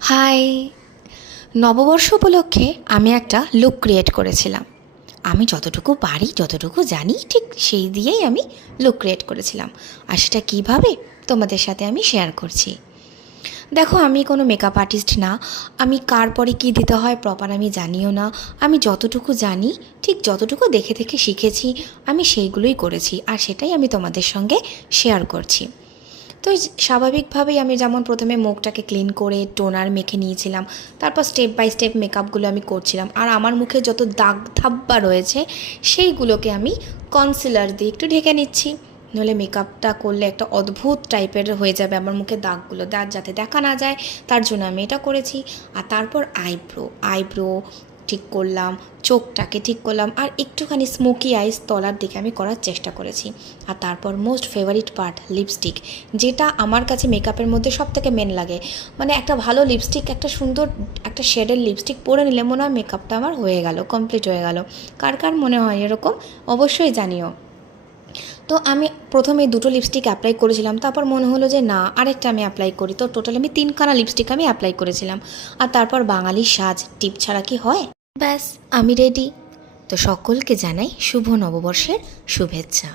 High! নববর্ষ উপলক্ষে আমি একটা লুক ক্রিয়েট করেছিলাম। আমি যতটুকু পারি, যতটুকু জানি ঠিক সেই দিয়েই আমি লুক ক্রিয়েট করেছিলাম। আর সেটা কীভাবে তোমাদের সাথে আমি শেয়ার করছি। দেখো, আমি কোনো মেকআপ আর্টিস্ট না। আমি কার পরে কী দিতে হয় প্রপার আমি জানিও না। আমি যতটুকু জানি, ঠিক যতটুকু দেখে দেখে শিখেছি, আমি সেইগুলোই করেছি। আর সেটাই আমি তোমাদের সঙ্গে শেয়ার করছি। তো স্বাভাবিকভাবেই আমি যেমন প্রথমে মুখটাকে ক্লিন করে টোনার মেখে নিয়েছিলাম, তারপর স্টেপ বাই স্টেপ মেকআপগুলো আমি করছিলাম। আর আমার মুখে যত দাগ ধাব্বা রয়েছে সেইগুলোকে আমি কনসিলার দিয়ে একটু ঢেকে নিচ্ছি, নইলে মেকআপটা করলে একটা অদ্ভুত টাইপের হয়ে যাবে আমার মুখে দাগগুলো, দাগ যাতে দেখা না যায় তার জন্য আমি এটা করেছি। আর তারপর আইব্রো ঠিক করলাম, চোখটাকে ঠিক করলাম, আর একটুখানি স্মোকি আইস তলার দিকে আমি করার চেষ্টা করেছি। আর তারপর মোস্ট ফেভারিট পার্ট লিপস্টিক, যেটা আমার কাছে মেকআপের মধ্যে সবথেকে মেন লাগে। মানে একটা ভালো লিপস্টিক, একটা সুন্দর একটা শেডের লিপস্টিক পরে নিলে মনে হয় মেকআপটা আমার হয়ে গেল, কমপ্লিট হয়ে গেল। কার কার মনে হয় এরকম অবশ্যই জানিও। তো আমি প্রথমে দুটো লিপস্টিক অ্যাপ্লাই করেছিলাম, তারপর মনে হলো যে না, আরেকটা আমি অ্যাপ্লাই করি। তো টোটাল আমি 3খানা লিপস্টিক আমি অ্যাপ্লাই করেছিলাম। আর তারপর বাঙালির সাজ টিপ ছাড়া কি হয়, ব্যাস আমি রেডি। তো সকলকে জানাই শুভ নববর্ষের শুভেচ্ছা।